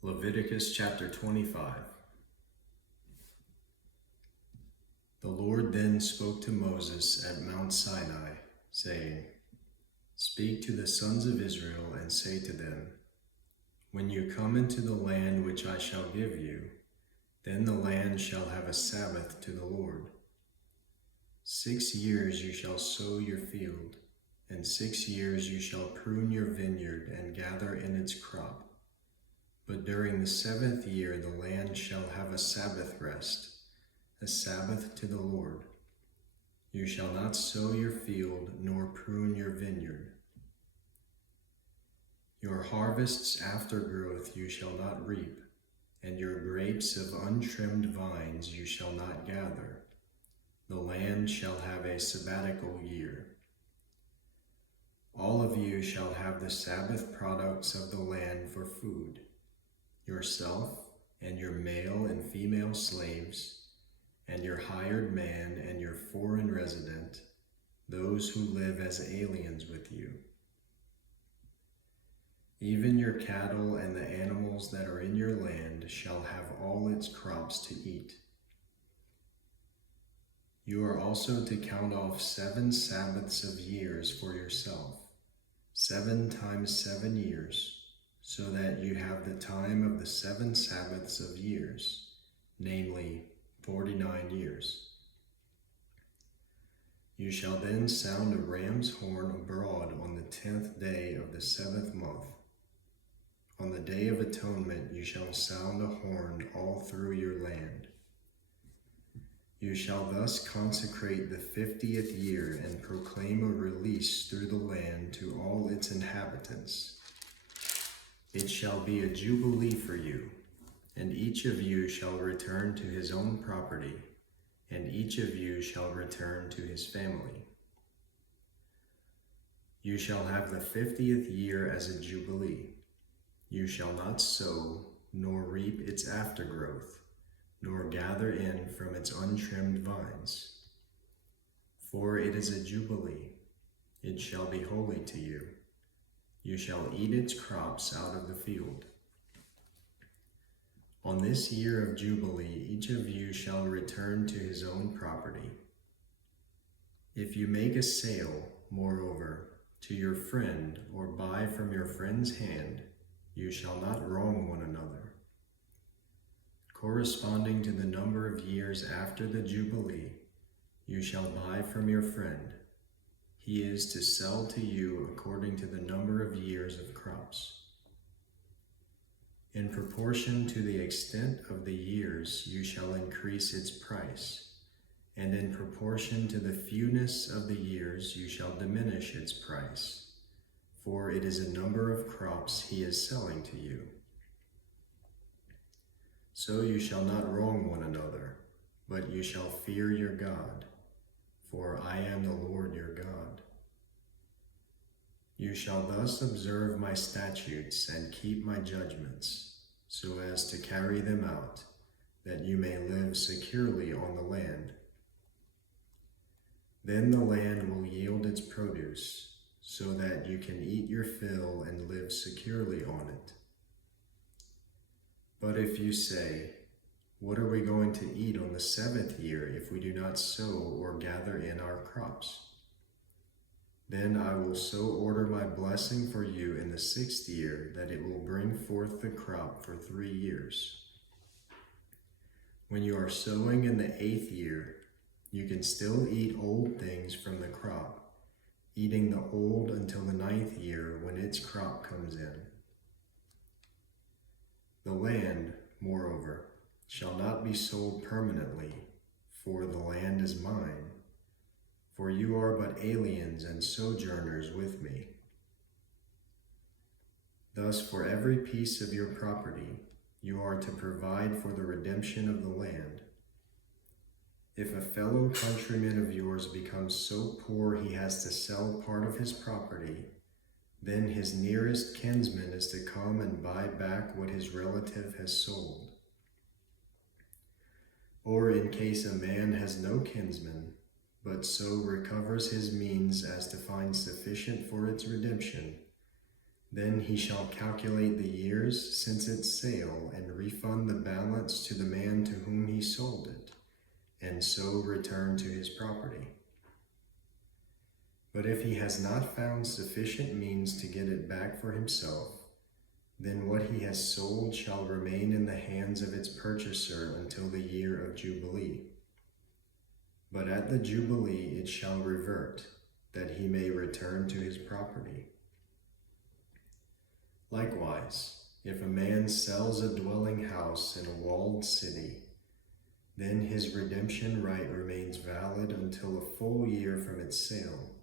Leviticus chapter 25. The Lord then spoke to Moses at Mount Sinai, saying, "Speak to the sons of Israel and say to them, when you come into the land which I shall give you, then the land shall have a Sabbath to the Lord. 6 years you shall sow your field, and 6 years you shall prune your vineyard and gather in its crop. But during the 7th year the land shall have a Sabbath rest, a Sabbath to the Lord. You shall not sow your field nor prune your vineyard. Your harvest's aftergrowth you shall not reap, and your grapes of untrimmed vines you shall not gather. The land shall have a sabbatical year. All of you shall have the Sabbath products of the land for food, yourself and your male and female slaves, and your hired man and your foreign resident, those who live as aliens with you. Even your cattle and the animals that are in your land shall have all its crops to eat. You are also to count off 7 Sabbaths of years for yourself, 7 times 7 years, so that you have the time of the 7 Sabbaths of years, namely 49 years. You shall then sound a ram's horn abroad on the 10th day of the 7th month. On the Day of Atonement you shall sound a horn all through your land. You shall thus consecrate the 50th year and proclaim a release through the land to all its inhabitants. It shall be a jubilee for you, and each of you shall return to his own property, and each of you shall return to his family. You shall have the 50th year as a jubilee. You shall not sow, nor reap its aftergrowth, nor gather in from its untrimmed vines. For it is a jubilee, it shall be holy to you. You shall eat its crops out of the field. On this year of Jubilee, each of you shall return to his own property. If you make a sale, moreover, to your friend, or buy from your friend's hand, you shall not wrong one another. Corresponding to the number of years after the Jubilee, you shall buy from your friend. He is to sell to you according to the number of years of crops. In proportion to the extent of the years, you shall increase its price, and in proportion to the fewness of the years, you shall diminish its price. For it is a number of crops he is selling to you. So you shall not wrong one another, but you shall fear your God, for I am the Lord your God. You shall thus observe my statutes and keep my judgments, so as to carry them out, that you may live securely on the land. Then the land will yield its produce, so that you can eat your fill and live securely on it. But if you say, what are we going to eat on the 7th year if we do not sow or gather in our crops? Then I will so order my blessing for you in the 6th year that it will bring forth the crop for 3 years. When you are sowing in the 8th year, you can still eat old things from the crop, eating the old until the 9th year when its crop comes in. The land, moreover, shall not be sold permanently, for the land is mine, for you are but aliens and sojourners with me. Thus, for every piece of your property, you are to provide for the redemption of the land. If a fellow countryman of yours becomes so poor he has to sell part of his property, then his nearest kinsman is to come and buy back what his relative has sold. Or in case a man has no kinsman, but so recovers his means as to find sufficient for its redemption, Then he shall calculate the years since its sale and refund the balance to the man to whom he sold it, and so return to his property. But if he has not found sufficient means to get it back for himself, then what he has sold shall remain in the hands of its purchaser until the year of Jubilee. But at the Jubilee it shall revert, that he may return to his property. Likewise, if a man sells a dwelling house in a walled city, then his redemption right remains valid until a full year from its sale.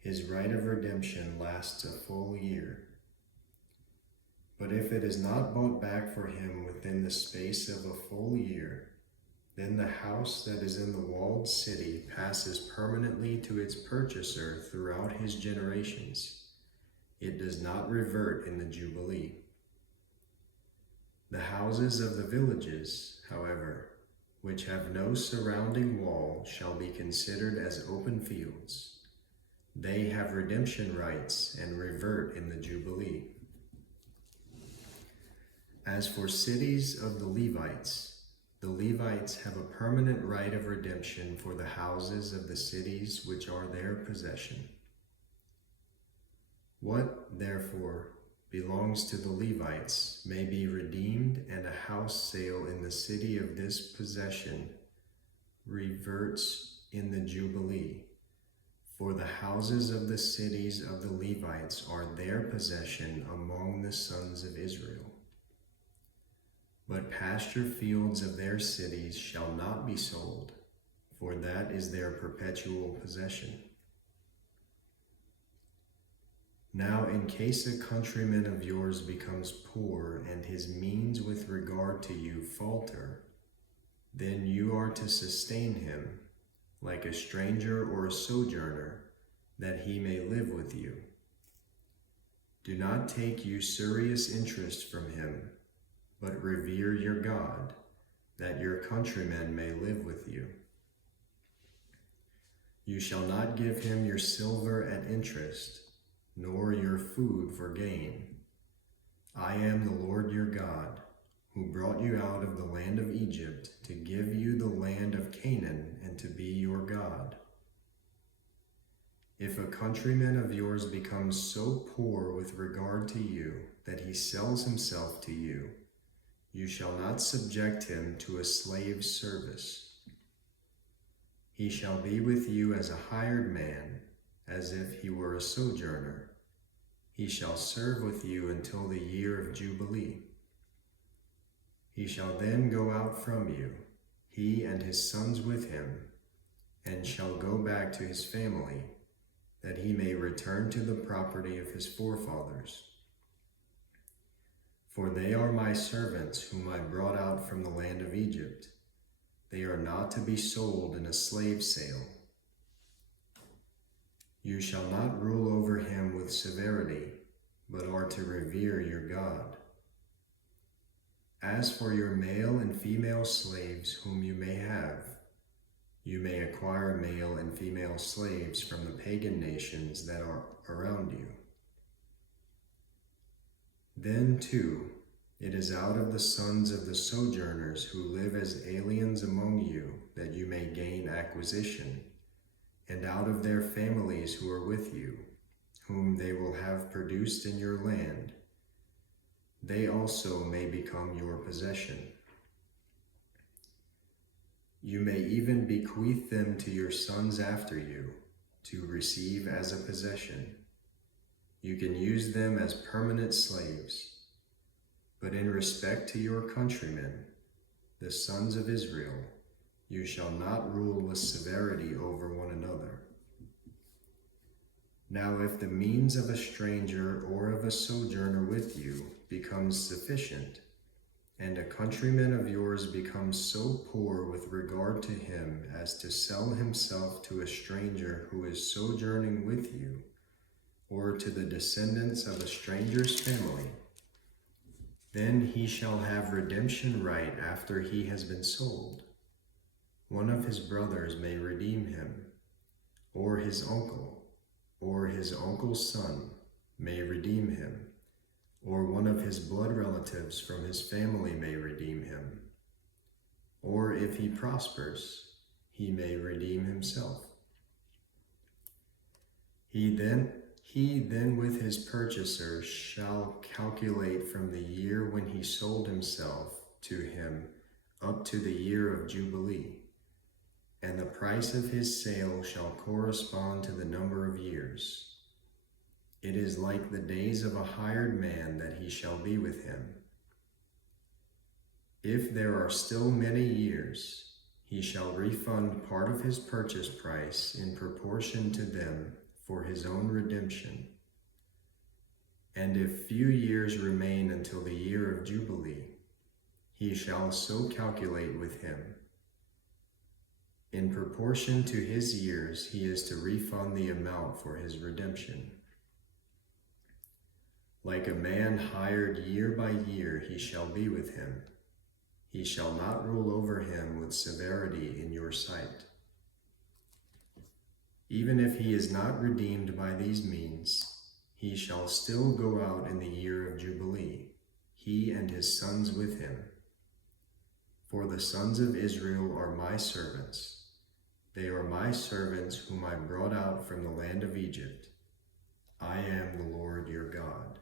His right of redemption lasts a full year. But if it is not bought back for him within the space of a full year, then the house that is in the walled city passes permanently to its purchaser throughout his generations. It does not revert in the Jubilee. The houses of the villages, however, which have no surrounding wall, shall be considered as open fields. They have redemption rights and revert in the Jubilee. As for cities of the Levites have a permanent right of redemption for the houses of the cities which are their possession. What, therefore, belongs to the Levites may be redeemed, and a house sale in the city of this possession reverts in the Jubilee. For the houses of the cities of the Levites are their possession among the sons of Israel. But pasture fields of their cities shall not be sold, for that is their perpetual possession. Now, in case a countryman of yours becomes poor and his means with regard to you falter, then you are to sustain him, like a stranger or a sojourner, that he may live with you. Do not take usurious interest from him, but revere your God, that your countrymen may live with you. You shall not give him your silver at interest, nor your food for gain. I am the Lord your God, who brought you out of the land of Egypt to give you the land of Canaan and to be your God. If a countryman of yours becomes so poor with regard to you that he sells himself to you, you shall not subject him to a slave's service. He shall be with you as a hired man, as if he were a sojourner. He shall serve with you until the year of Jubilee. He shall then go out from you, he and his sons with him, and shall go back to his family, that he may return to the property of his forefathers. For they are my servants whom I brought out from the land of Egypt. They are not to be sold in a slave sale. You shall not rule over him with severity, but are to revere your God. As for your male and female slaves whom you may have, you may acquire male and female slaves from the pagan nations that are around you. Then, too, it is out of the sons of the sojourners who live as aliens among you that you may gain acquisition, and out of their families who are with you, whom they will have produced in your land. They also may become your possession. You may even bequeath them to your sons after you, to receive as a possession. You can use them as permanent slaves. But in respect to your countrymen, the sons of Israel, you shall not rule with severity over one another. Now if the means of a stranger or of a sojourner with you becomes sufficient, and a countryman of yours becomes so poor with regard to him as to sell himself to a stranger who is sojourning with you, or to the descendants of a stranger's family, then he shall have redemption right after he has been sold. One of his brothers may redeem him, or his uncle, or his uncle's son, may redeem him, or one of his blood relatives from his family may redeem him. Or if he prospers, he may redeem himself. He then with his purchaser shall calculate from the year when he sold himself to him up to the year of Jubilee, and the price of his sale shall correspond to the number of years. It is like the days of a hired man that he shall be with him. If there are still many years, he shall refund part of his purchase price in proportion to them for his own redemption. And if few years remain until the year of Jubilee, he shall so calculate with him. In proportion to his years, he is to refund the amount for his redemption. Like a man hired year by year, he shall be with him. He shall not rule over him with severity in your sight. Even if he is not redeemed by these means, he shall still go out in the year of Jubilee, he and his sons with him. For the sons of Israel are my servants. They are my servants whom I brought out from the land of Egypt. I am the Lord your God.